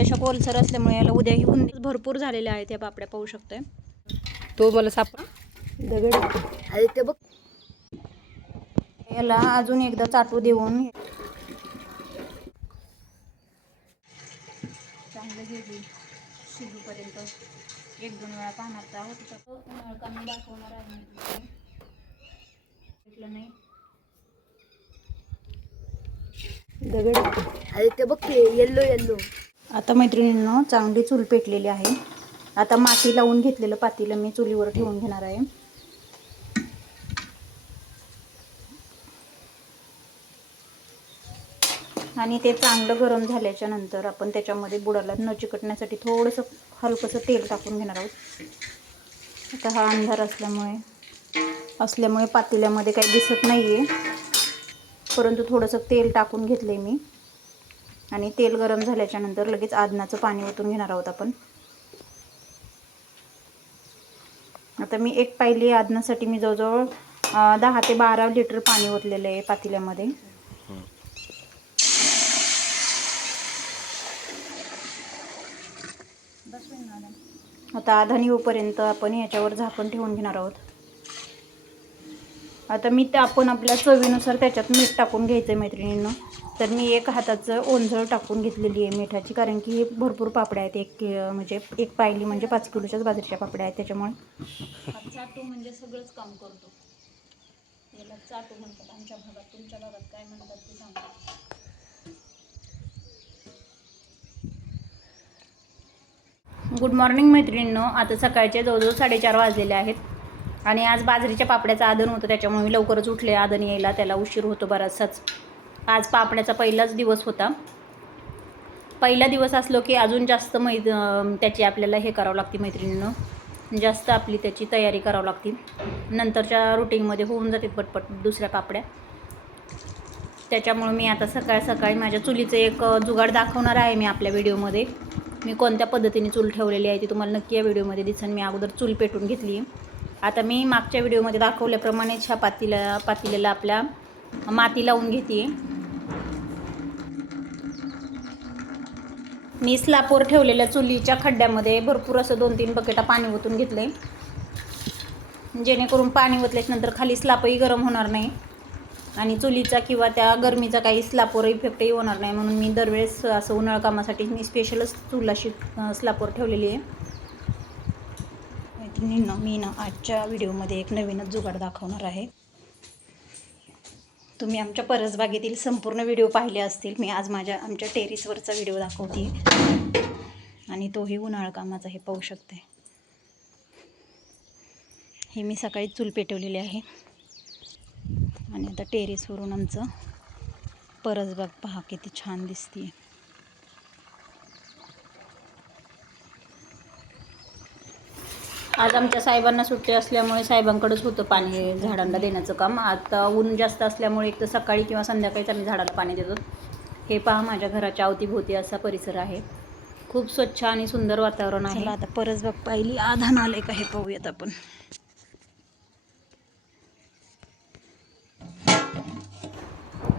अशा कोलसर असल्यामुळे याला उद्याही ऊन भरपूर झालेले आहेत या पापड्या पाहू शकतोय. तो मला सापडा दगड अरे ते बघ. याला अजून एकदा चाटू देऊन चांगलं घेऊ शिजूपर्यंत 1-2 वेळा पाहणार आहोत. कमी दाखवणार आहे म्हटलं नाही दगड. अरे ते बघ येल्लो. आता मैत्रिणींनो चांगली चूल पेटलेली आहे. आता माती लावून घेतलेलं पातेलं मी चुलीवर ठेवून घेणार आहे. आणि ते चांगलं गरम झाल्याच्या नंतर आपण त्याच्यामध्ये बुडाला न चिकटण्यासाठी थोडंसं हलकंसं तेल टाकून घेणार आहोत. आता हा अंधार असल्यामुळे पातेल्यामध्ये काही दिसत नाही आहे, परंतु थोडंसं तेल टाकून घेतलं आहे मी. आणि तेल गरम झाल्याच्या नंतर लगेच आदनाचं पाणी ओतून घेणार आहोत आपण. आता मी एक पायली आदनासाठी मी जवळजवळ 10 ते 12 लिटर पाणी ओतलेलं आहे पातेल्यामध्ये. आता आधानी होईपर्यंत आपण याच्यावर झाकण ठेवून घेणार आहोत. आता मी आपण आपल्या चवीनुसार त्याच्यात मीठ टाकून घ्यायचं आहे मैत्रिणींनो. तर मी 1 हाताचं ओंजळ टाकून घेतलेली आहे मिठाची, कारण की भरपूर पापड्या आहेत. म्हणजे एक पायली म्हणजे 5 किलोच्याच बाजरीच्या पापड्या आहेत. त्याच्यामुळे चाटू म्हणजे सगळंच काम करतो. याला चाटू म्हणतात आमच्या भागात. तुमच्या भागात काय म्हणतात ते सांगा. गुड मॉर्निंग मैत्रिणींनो. आता सकाळचे जवळजवळ 4:30 वाजलेले आहेत आणि आज बाजरीच्या पापड्याचं आदन होतं, त्याच्यामुळे मी लवकरच उठले. आदन यायला त्याला उशीर होतो बराचसाच. आज पापड्याचा पहिलाच दिवस होता. पहिला दिवस असलो की अजून जास्त त्याची आपल्याला हे करावं लागते मैत्रिणींनो, जास्त आपली त्याची तयारी करावं लागते. नंतरच्या रुटीनमध्ये होऊन जाते पटपट दुसऱ्या पापड्या. त्याच्यामुळे मी आता सकाळी माझ्या चुलीचं एक जुगाड दाखवणार आहे मी आपल्या व्हिडिओमध्ये. मी कोणत्या पद्धतीने चूल ठेवलेली आहे ती तुम्हाला नक्की या व्हिडिओमध्ये दिसेल. मी अगोदर चूल पेटून घेतली. आता मी मागच्या व्हिडिओमध्ये दाखवल्याप्रमाणेच ह्या पातेल्याला आपल्या माती लावून घेते. मी स्लॅपवर ठेवलेल्या चुलीच्या खड्ड्यामध्ये भरपूर असं 2-3 बकेटा पाणी ओतून घेतले, जेणेकरून पाणी ओतल्याच्यानंतर खाली स्लॅपही गरम होणार नाही आणि चुलीचा किंवा त्या गरमीचा काही स्लॅपवर इफेक्टही होणार नाही. म्हणून मी दरवेळेस असं उन्हाळ कामासाठी मी स्पेशलच चूल अशी स्लॅपवर ठेवलेली आहे. मैत्रिणींनो मी आजच्या व्हिडिओमध्ये एक नवीनच जुगाड दाखवणार आहे. तुम्ही आमच्या परसबागेतील संपूर्ण व्हिडिओ पाहिले असतील. मी आज आमच्या टेरेसवरचा व्हिडिओ दाखवते आणि तोही उन्हाळ कामाचा हे पाहू शकते. हे मी सकाळी चूल पेटवलेली आहे आणि आता टेरेसवरून आमचं परसबाग पहा किती छान दिसते. आज आमच्या साहेबांना सुट्टी असल्यामुळे साहेबांकडेच होतं पाणी झाडांना देण्याचं काम. आता ऊन जास्त असल्यामुळे एक तर सकाळी किंवा संध्याकाळीच आम्ही झाडाला पाणी देतो. हे पहा माझ्या घराच्या अवतीभोवती असा परिसर आहे. खूप स्वच्छ आणि सुंदर वातावरण आहे. आता परसबाग पाहिली आधान आले का हे पाहूयात आपण.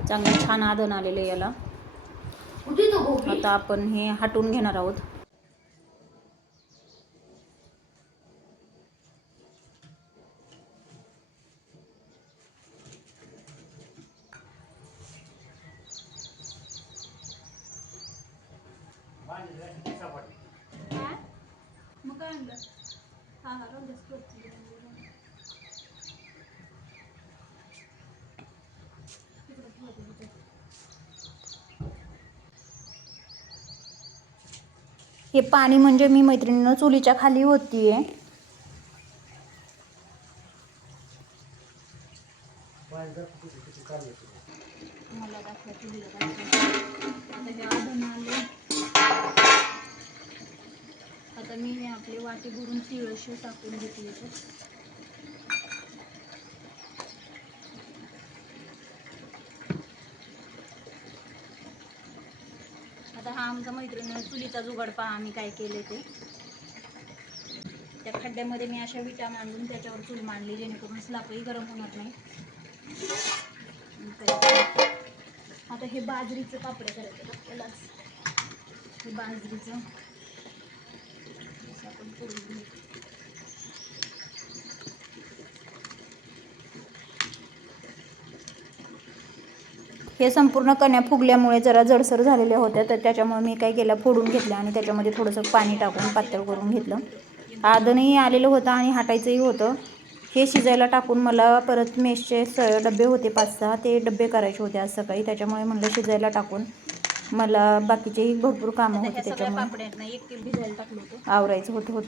चांगलं छान आधान आलेलं याला. आता आपण हे हटवून घेणार आहोत. हे पाणी म्हणजे मी मैत्रिणीनं चुलीच्या खाली होतीये. मला दाखवा चुलीला. आता हे आधन आले. आता मी आपली वाटी भरून तिळशी टाकून घेतली. आता हा आमचा मैत्रिणी चुलीचा जुगाड पहा आम्ही काय केले ते. त्या खड्ड्यामध्ये मी अशा विटा मांडून त्याच्यावर चूल मांडली, जेणेकरून स्लॅपही गरम होणार नाही. आता हे बाजरीचं पापड करायचं आपल्याला. हे बाजरीचं असं आपण फोडून घेऊ. हे संपूर्ण कण्या फुगल्यामुळे जरा जडसर झालेल्या होत्या, तर त्याच्यामुळे मी काय केलं, फोडून घेतलं आणि त्याच्यामध्ये थोडंसं पाणी टाकून पातळ करून घेतलं. आदनही आलेलं होतं आणि हाटायचंही होतं. हे शिजायला टाकून मला परत मेसचे डबे होते 5-6, ते डबे करायचे होते आज सकाळी. त्याच्यामुळे म्हणलं शिजायला टाकून मला बाकीचेही भरपूर कामं होते, त्याच्यामुळे आवरायचं होतं.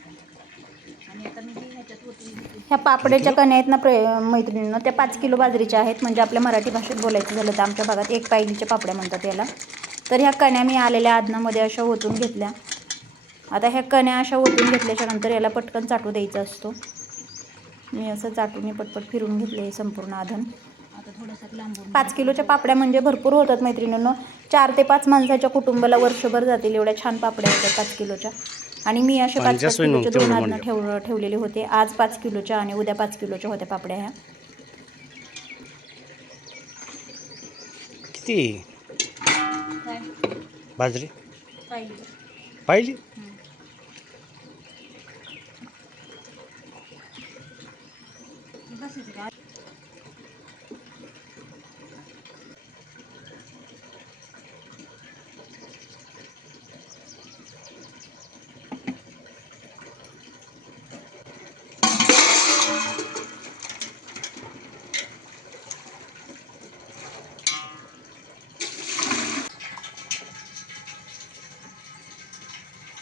ह्या पापड्याच्या कण्या आहेत ना मैत्रिणींनो, त्या 5 किलो बाजरीच्या आहेत. म्हणजे आपल्या मराठी भाषेत बोलायचं झालं तर आमच्या भागात 1 पायलीच्या पापड्या म्हणतात याला. तर ह्या कण्या मी आलेल्या आदनामध्ये अशा ओतून घेतल्या. आता ह्या कण्या अशा ओतून घेतल्याच्या नंतर याला पटकन चाटू द्यायचा असतो. मी असं चाटूने पटपट फिरून घेतले हे संपूर्ण आधन. आता थोडंसं लांबून 5 किलोच्या पापड्या म्हणजे भरपूर होतात मैत्रिणींनो. 4 ते 5 माणसाच्या कुटुंबाला वर्षभर जातील एवढ्या छान पापड्या होतात 5 किलोच्या. आणि मी अशा 5-5 किलोच्या 2 आदनं ठेवलेले होते. आज 5 किलोच्या आणि उद्या 5 किलोच्या होत्या पापड्या ह्या. किती बाजरी पाहिली?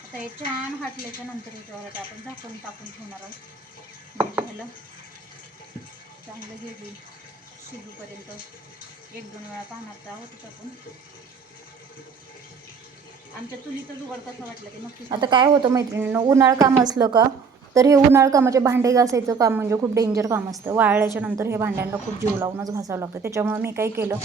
आता हे छान हाटल्याच्या नंतर याच्यावर आता आपण झाकण टाकून ठेवणार आहोत. म्हणजे ह्याला चांगलं हे होईल शिजूपर्यंत. 1-2 वेळा पाहणार आहोत आपण. आमच्या चुलीचं जुगाड कसं वाटलं ते नक्की. आता काय होतं मैत्रिणींनो, उन्हाळ काम असलं का तर हे उन्हाळ कामाचे भांडे घासायचं काम म्हणजे खूप डेंजर काम असतं. वाळल्याच्या नंतर हे भांड्यांना खूप जीव लावूनच घासावं लागतं. त्याच्यामुळे मी काय केलं,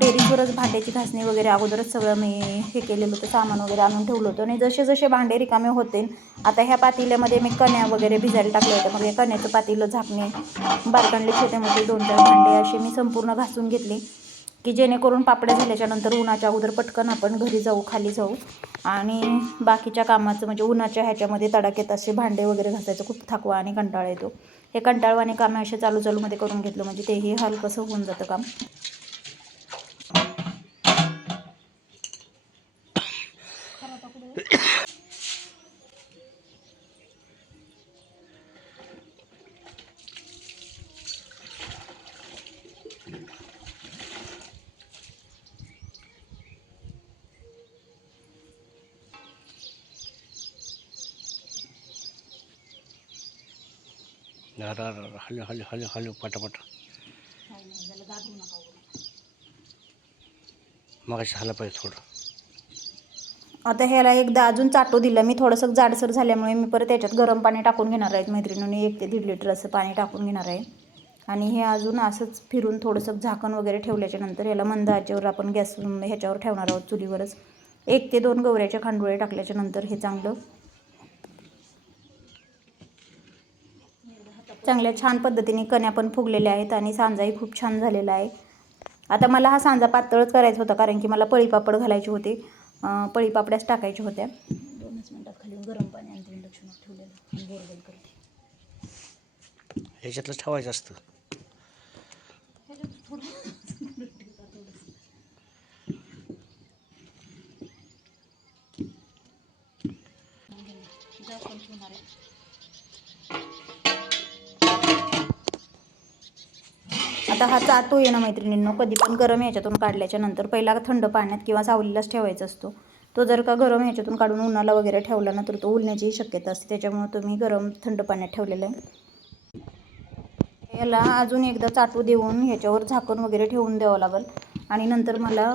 टेरिसवरच भांड्याची घासणी वगैरे अगोदरच सगळं मी हे केलेलं होतं, सामान वगैरे आणून ठेवलं होतं. आणि जसे जसे भांडे रिकामे होते, आता ह्या पातेल्यामध्ये मी कण्या वगैरे भिजायला टाकले होते. मग हे कण्याचं पातेलं, झाकणे, बारकांडले छोटे मोठे 2-4 भांडे असे मी संपूर्ण घासून घेतले, की जेणेकरून पापड्या झाल्याच्या नंतर उन्हाच्या अगोदर पटकन आपण घरी जाऊ, खाली जाऊ. आणि बाकीच्या कामाचं म्हणजे उन्हाच्या ह्याच्यामध्ये तडाख्यात असे भांडे वगैरे घासायचं खूप थकवा आणि कंटाळा येतो. हे कंटाळवाणे काम असे चालूमध्ये करून घेतलं म्हणजे तेही हलकंसं होऊन जातं काम. हॅलो पटापट. मग झालं पाहिजे थोडं. आता ह्याला एकदा अजून चाटू दिलं मी. थोडंसं जाडसर झाल्यामुळे मी परत त्याच्यात गरम पाणी टाकून घेणार आहेत मैत्रिणींनी. 1 ते 1.5 लिटर असं पाणी टाकून घेणार आहे. आणि हे अजून असंच फिरून थोडंसं झाकण वगैरे ठेवल्याच्या नंतर याला मंद आचेवर आपण गॅस ह्याच्यावर ठेवणार आहोत, चुलीवरच. 1 ते 2 गवऱ्याचे खांडोळे टाकल्याच्या नंतर हे चांगल्या छान पद्धतीने कण्या पण फुगलेल्या आहेत आणि सांजाही खूप छान झालेला आहे. आता मला हा सांजा पातळच करायचा होता, कारण की मला पळीपापड घालायचे होते. पळीपापड्याच टाकायच्या होत्या. 2 मिनिटात खाली गरम पाणी आणि इंडक्शनवर ठेवलेलं आणि बोरबल करते. ह्याच्यातलं ठेवायचं असतं. आता हा चाटू आहे ना मैत्रिणींनो, कधी पण गरम ह्याच्यातून काढल्याच्या नंतर पहिला थंड पाण्यात किंवा सावलीलाच ठेवायचा असतो. तो जर का गरम ह्याच्यातून काढून उन्हाला वगैरे ठेवला ना तर तो उलण्याचीही शक्यता असते. त्याच्यामुळे तुम्ही थंड पाण्यात ठेवलेलं आहे. याला अजून एकदा चाटू देऊन ह्याच्यावर झाकण वगैरे ठेवून द्यावं लागेल. आणि नंतर मला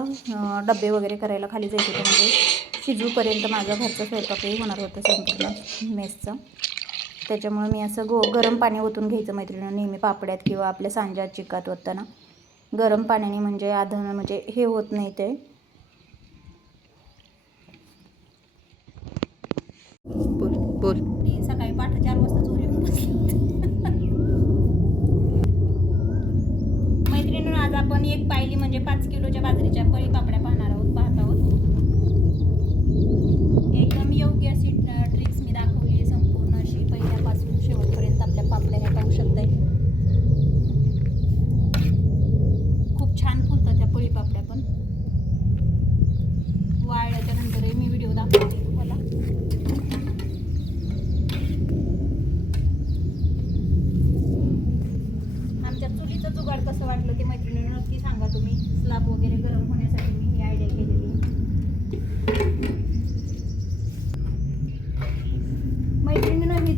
डबे वगैरे करायला खाली जायचं होतं. म्हणजे शिजूपर्यंत माझं घरचं स्वयंपाकही होणार होतं संपूर्ण मेसचं. त्याच्यामुळे मी असं गरम पाणी ओतून घ्यायचं मैत्रिणींनो. नेहमी पापड्यात किंवा आपल्या सांज्यात चिकात ओतताना गरम पाण्याने म्हणजे आधण म्हणजे हे होत नाही ते. बोल. सकाळी 4 वाजता चोरी होऊन बसली होती. मैत्रिणींनो, आज आपण 1 पायली म्हणजे 5 किलोच्या बाजरीच्या पळी पापड्या पाहत आहोत.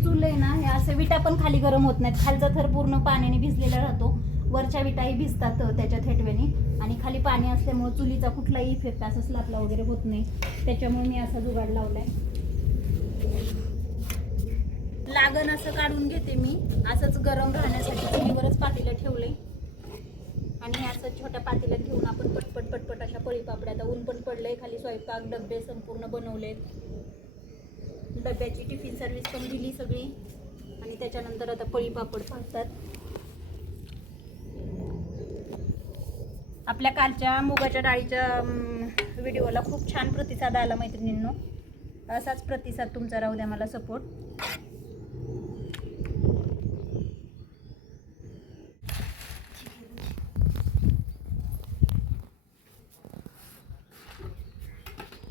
चूल आहे ना, हे असं विटा पण खाली गरम होत नाहीत. खालचा थर पूर्ण पाण्याने भिजलेला राहतो, वरच्या विटाही भिजतात त्याच्या थेटवेने, आणि खाली पाणी असल्यामुळे चुलीचा कुठलाही इफेक्ट असं स्लापला वगैरे होत नाही. त्याच्यामुळे मी असा जुगाड लावलाय. लागण असं काढून घेते मी, असंच गरम राहण्यासाठी चुलीवरच पातेलं ठेवले, आणि असं छोट्या पातेल्यात घेऊन आपण पटपट पटपट अशा पळी पापड्या. आता ऊन पण पडलंय, खाली स्वयंपाक डबे संपूर्ण बनवलेत, डब्याची टिफिन सर्व्हिस पण दिली सगळी, आणि त्याच्यानंतर आता पळी पापड पाहतात. आपल्या कालच्या मुगाच्या डाळीच्या व्हिडिओला खूप छान प्रतिसाद आला मैत्रिणींनो. असाच प्रतिसाद तुमचा राहू द्या, मला सपोर्ट.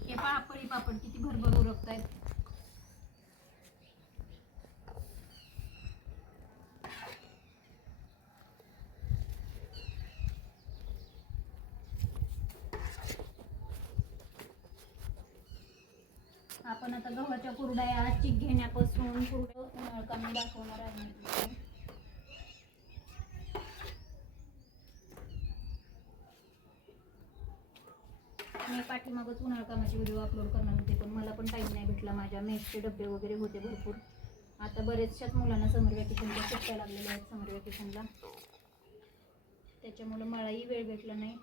हे पहा पळी पापड किती भरभर उरकतायत. आपण आता गव्हाच्या कुरड्या चिक घेण्यापासून कुरड्या कमी दाखवणार आहे. मी पाठीमागच उन्हाळ कामाचे व्हिडिओ अपलोड करणार होते, पण मला पण टाईम नाही भेटला. माझ्या मेसचे डबे वगैरे होते भरपूर. आता बरेचशाच मुलांना समर वॅकेशनच्या सुट्ट्या लागलेल्या आहेत समर वॅकेशनला, त्याच्यामुळे मलाही वेळ भेटला नाही.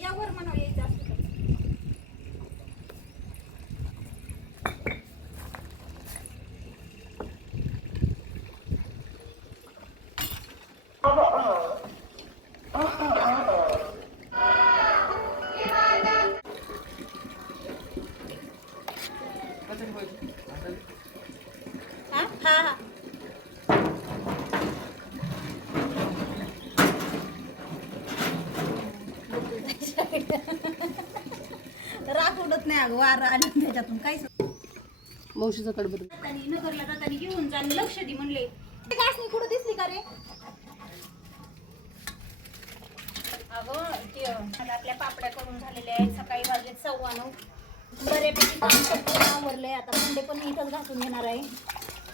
यावर म्हणा यायचं असतं. राग उडत नाही अगं, वारा आणि त्याच्यातून काय मावशीचा कडबर नगरला जाताना घेऊन जा, लक्ष दे म्हणले. गासनी कुठं दिसली का रे? अगं ते आपल्या पापड्या करून झालेल्या आहेत. सकाळी वाजले 9:15. बऱ्यापैकी काम सगळं आवरलंय. आता भांडे पण मी इथंच घासून घेणार आहे.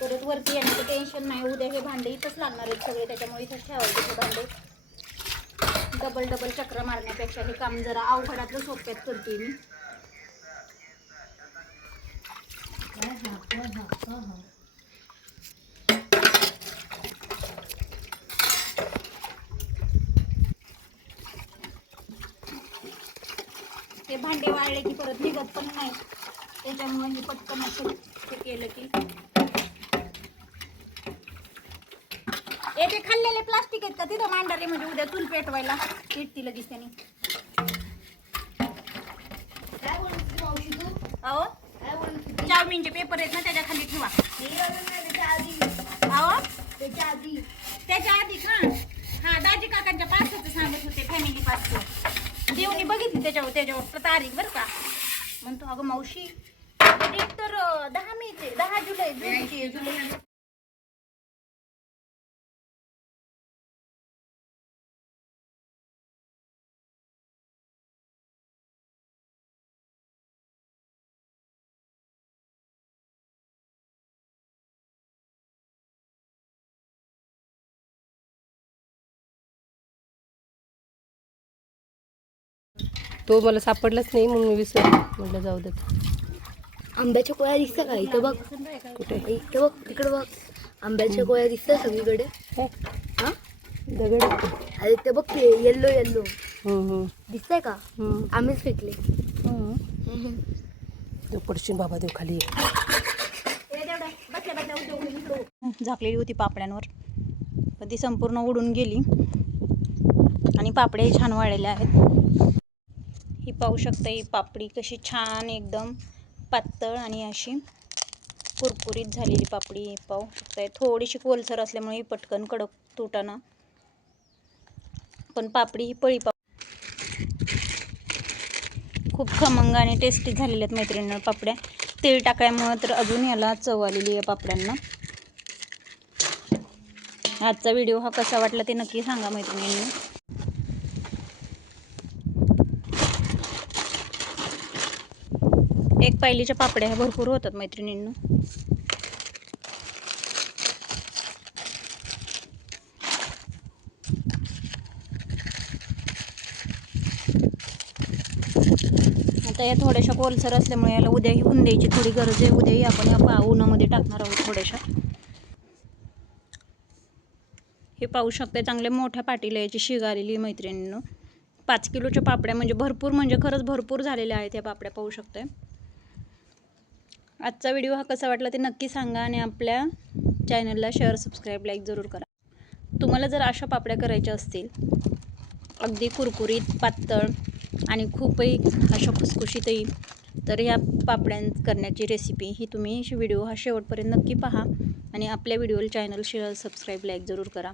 परत वरती येण्याचं टेन्शन नाही. उद्या हे भांडे इथंच लागणार आहेत सगळे, त्याच्यामुळे इथंच ठेवायचे ते भांडे. डबल चक्र मारण्यापेक्षा हे काम जरा अवघडातलं सोप्यात करते मी. ते भांडे वाळले की परत निघत पण नाही, त्याच्यामुळे मी पटकन असं ते केलं की ते खाल्लेले प्लास्टिक आहेत का तिथं मांडारे, म्हणजे उद्या चूल पेटवायला पेटती लगेच त्याने. अहो चाऊमिनचे पेपर आहेत ना, त्याच्या खाली ठेवा. अहो त्याच्या आधी हा दाजी काकांच्या पार्सलचं सांगत होते, फॅमिली पार्सल. देवनी बघितली त्याच्यावर तारीख बरं का. म्हणतो अगं मावशी डेट तर 10 जुलै. तो मला सापडलाच नाही म्हणून मी विसरले, म्हटलं जाऊ देत. आंब्याच्या कोया दिसतं का इथं बघ, कुठे इथं बघ, तिकडे बघ, आंब्याच्या कोया दिसतं सगळीकडे. हा दगड अरे ते बघ, ते येल्लो दिसतंय का? आम्हीच फेकले. पडशील बाबा देव खाली. झाकलेली होती पापड्यांवर, पण ती संपूर्ण उडून गेली, आणि पापड्या छान वाळलेल्या आहेत. ही पाहू शकता, ही पापडी कशी छान एकदम पातळ आणि अशी कुरकुरीत झालेली पापडी पाहू शकताय. थोडीशी ओलसर असल्यामुळे ही पटकन कडक तुटाना, पण पापडी ही पळी खूप खमंग आणि टेस्टी झालेल्या आहेत मैत्रिणींनो पापड्या. तेल टाकल्यामुळे तर अजून याला चव आलेली आहे पापड्यांना. आजचा व्हिडिओ हा कसा वाटला ते नक्की सांगा मैत्रिणींनी. एक पायलीच्या पापड्या ह्या भरपूर होतात मैत्रिणींना. आता या थोड्याशा कोलसर असल्यामुळे याला उद्याही ऊन द्यायची थोडी गरज आहे. उद्याही आपण या उन्हामध्ये टाकणार आहोत थोड्याशा. हे पाहू शकते चांगले मोठ्या पाटीला याची शिग आलेली मैत्रिणींनो. 5 किलोच्या पापड्या म्हणजे भरपूर, म्हणजे खरंच भरपूर झालेल्या आहेत या पापड्या, पाहू शकते. आजचा व्हिडिओ हा कसा वाटला ते नक्की सांगा आणि आपल्या चॅनलला शेअर, सबस्क्राईब, लाईक जरूर करा. तुम्हाला जर अशा पापड्या करायच्या असतील अगदी कुरकुरीत, पातळ आणि खूपही अशा खुसखुशीतही, तर या पापड्या करण्याची रेसिपी ही तुम्ही व्हिडिओ हा शेवटपर्यंत नक्की पहा आणि आपल्या व्हिडिओला चॅनल शेअर, सबस्क्राईब, लाईक जरूर करा.